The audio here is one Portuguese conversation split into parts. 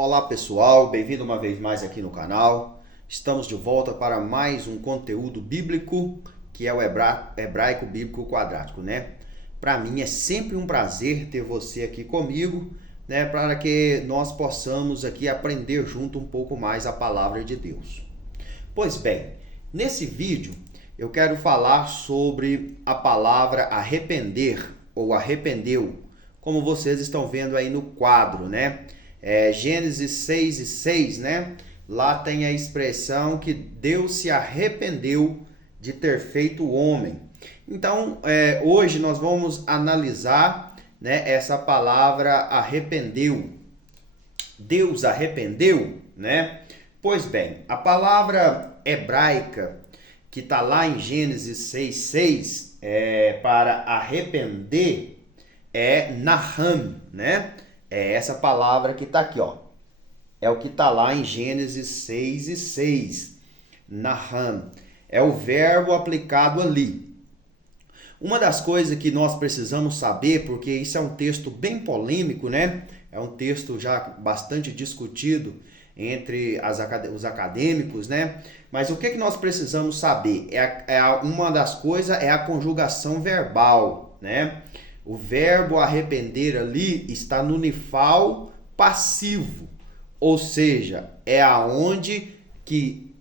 Olá pessoal, bem-vindo uma vez mais aqui no canal. Estamos de volta para mais um conteúdo bíblico, que é o hebraico bíblico quadrático, né? Para mim é sempre um prazer ter você aqui comigo, né? Para que nós possamos aqui aprender junto um pouco mais a palavra de Deus. Pois bem, nesse vídeo eu quero falar sobre a palavra arrepender ou arrependeu, como vocês estão vendo aí no quadro, né? Gênesis 6:6, né? Lá tem a expressão que Deus se arrependeu de ter feito o homem. Então, hoje nós vamos analisar, né, essa palavra arrependeu. Deus arrependeu, né? Pois bem, a palavra hebraica que está lá em Gênesis 6:6 para arrepender é naham, né? É essa palavra que está aqui, ó. É o que está lá em Gênesis 6:6. Naham. É o verbo aplicado ali. Uma das coisas que nós precisamos saber, porque isso é um texto bem polêmico, né? É um texto já bastante discutido entre os acadêmicos, né? Mas o que nós precisamos saber? Uma das coisas é a conjugação verbal, né? O verbo arrepender ali está no unifal passivo, ou seja, é aonde que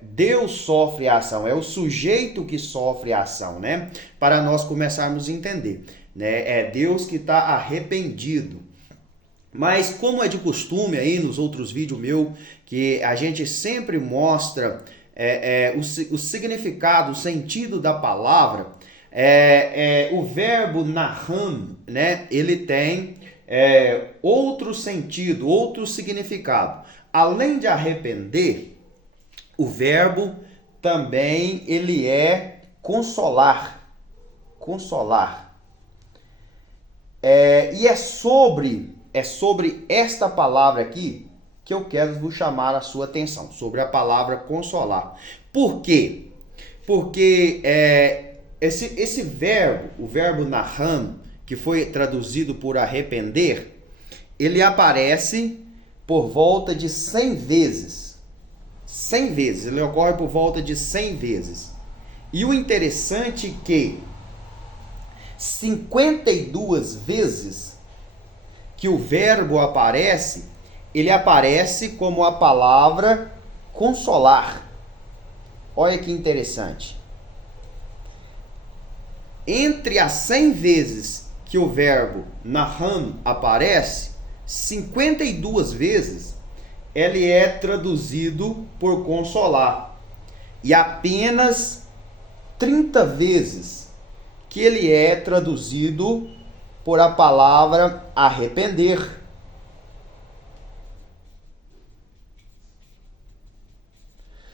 Deus sofre a ação, é o sujeito que sofre a ação, né? Para nós começarmos a entender, né? É Deus que está arrependido. Mas como é de costume aí nos outros vídeos meus, que a gente sempre mostra o significado, o sentido da palavra, o verbo naham, né? Ele tem outro sentido, outro significado. Além de arrepender, o verbo também ele é consolar. Consolar. E é sobre esta palavra aqui que eu quero vos chamar a sua atenção, sobre a palavra consolar. Por quê? Porque esse verbo, o verbo naham, que foi traduzido por arrepender, ele aparece por volta de 100 vezes. 100 vezes, ele ocorre por volta de 100 vezes. E o interessante é que 52 vezes que o verbo aparece, ele aparece como a palavra consolar. Olha que interessante. Entre as 100 vezes que o verbo naham aparece, 52 vezes ele é traduzido por consolar. E apenas 30 vezes que ele é traduzido por a palavra arrepender.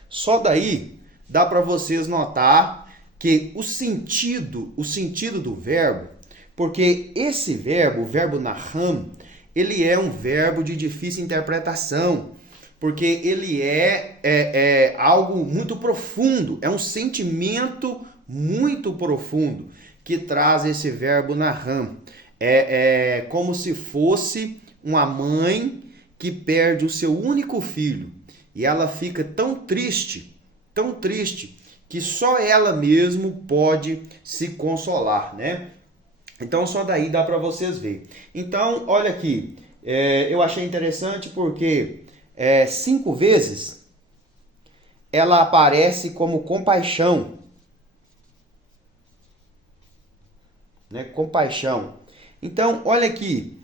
Só daí dá para vocês notar que o sentido do verbo, porque esse verbo, o verbo naham, ele é um verbo de difícil interpretação, porque ele é algo muito profundo, é um sentimento muito profundo que traz esse verbo naham. É como se fosse uma mãe que perde o seu único filho e ela fica tão triste, que só ela mesmo pode se consolar, né? Então só daí dá para vocês verem. Então, olha aqui, eu achei interessante porque 5 vezes ela aparece como compaixão, né? Compaixão. Então, olha aqui,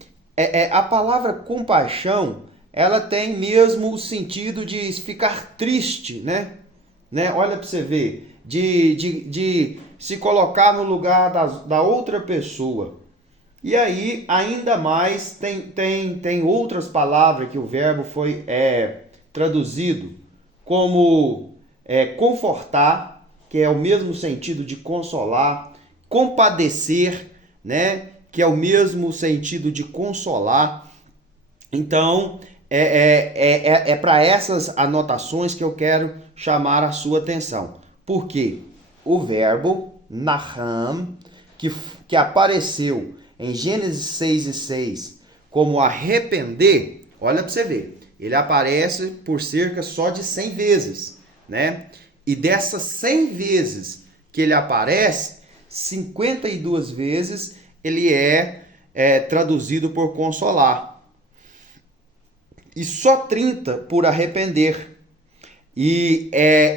a palavra compaixão, ela tem mesmo o sentido de ficar triste, né? Olha para você ver, de se colocar no lugar da outra pessoa. E aí, ainda mais, tem outras palavras que o verbo foi traduzido como confortar, que é o mesmo sentido de consolar, compadecer, né? Que é o mesmo sentido de consolar. Então, para essas anotações que eu quero chamar a sua atenção. Porque o verbo naham, que apareceu em Gênesis 6:6 como arrepender, olha para você ver, ele aparece por cerca só de 100 vezes, né? E dessas 100 vezes que ele aparece, 52 vezes ele é traduzido por consolar. E só 30 por arrepender. E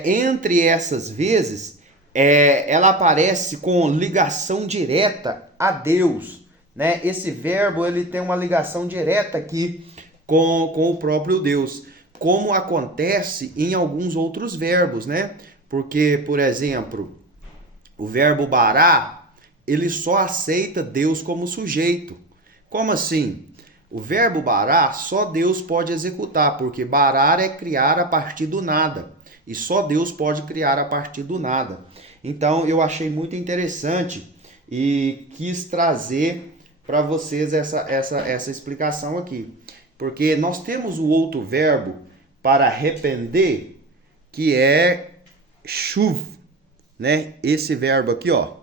entre essas vezes, ela aparece com ligação direta a Deus, né? Esse verbo ele tem uma ligação direta aqui com o próprio Deus, como acontece em alguns outros verbos, né? Porque, por exemplo, o verbo bará, ele só aceita Deus como sujeito. Como assim? O verbo barar só Deus pode executar, porque barar é criar a partir do nada. E só Deus pode criar a partir do nada. Então eu achei muito interessante e quis trazer para vocês essa explicação aqui. Porque nós temos o outro verbo para arrepender, que é chuv, né? Esse verbo aqui, ó.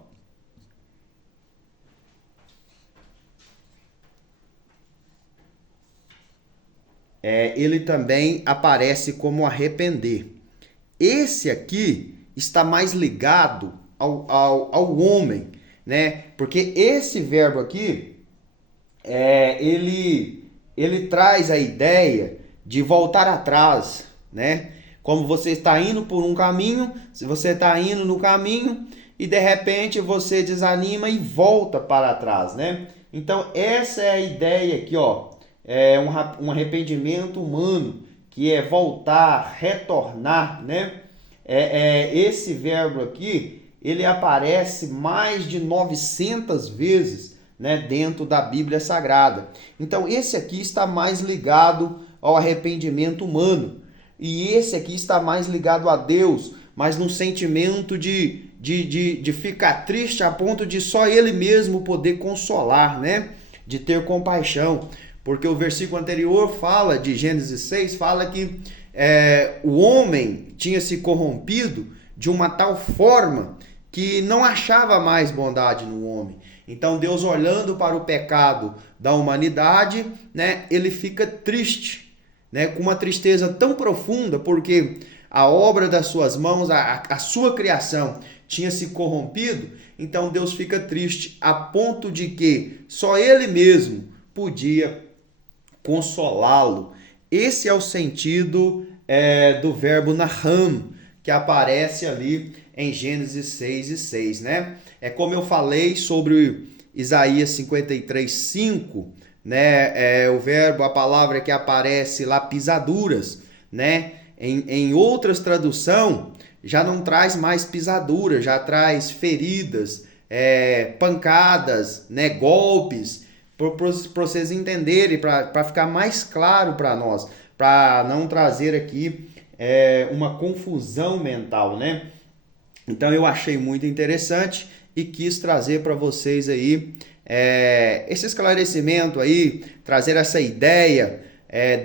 Ele também aparece como arrepender. Esse aqui está mais ligado ao homem, né? Porque esse verbo aqui, ele traz a ideia de voltar atrás, né? Como você está indo por um caminho, se você está indo no caminho e de repente você desanima e volta para trás, né? Então essa é a ideia aqui, ó. É um arrependimento humano, que é voltar, retornar, né? Esse verbo aqui, ele aparece mais de 900 vezes, né, dentro da Bíblia Sagrada. Então esse aqui está mais ligado ao arrependimento humano. E esse aqui está mais ligado a Deus, mas num sentimento de ficar triste a ponto de só Ele mesmo poder consolar, né? De ter compaixão. Porque o versículo anterior fala, de Gênesis 6, fala que o homem tinha se corrompido de uma tal forma que não achava mais bondade no homem. Então Deus, olhando para o pecado da humanidade, né, ele fica triste, né, com uma tristeza tão profunda, porque a obra das suas mãos, a sua criação tinha se corrompido. Então Deus fica triste a ponto de que só Ele mesmo podia consolá-lo. Esse é o sentido do verbo naham, que aparece ali em Gênesis 6 e 6, né? É como eu falei sobre Isaías 53, 5, né? O verbo, a palavra que aparece lá, pisaduras, né? Em outras traduções, já não traz mais pisaduras, já traz feridas, pancadas, né? Golpes, para vocês entenderem, para ficar mais claro para nós, para não trazer aqui uma confusão mental, né? Então eu achei muito interessante e quis trazer para vocês aí esse esclarecimento aí, trazer essa ideia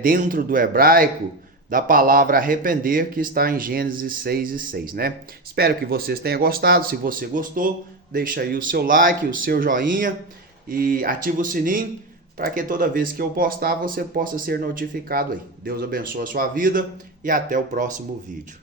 dentro do hebraico da palavra arrepender, que está em Gênesis 6 e 6, né? Espero que vocês tenham gostado. Se você gostou, deixa aí o seu like, o seu joinha e ativa o sininho para que toda vez que eu postar você possa ser notificado aí. Deus abençoe a sua vida e até o próximo vídeo.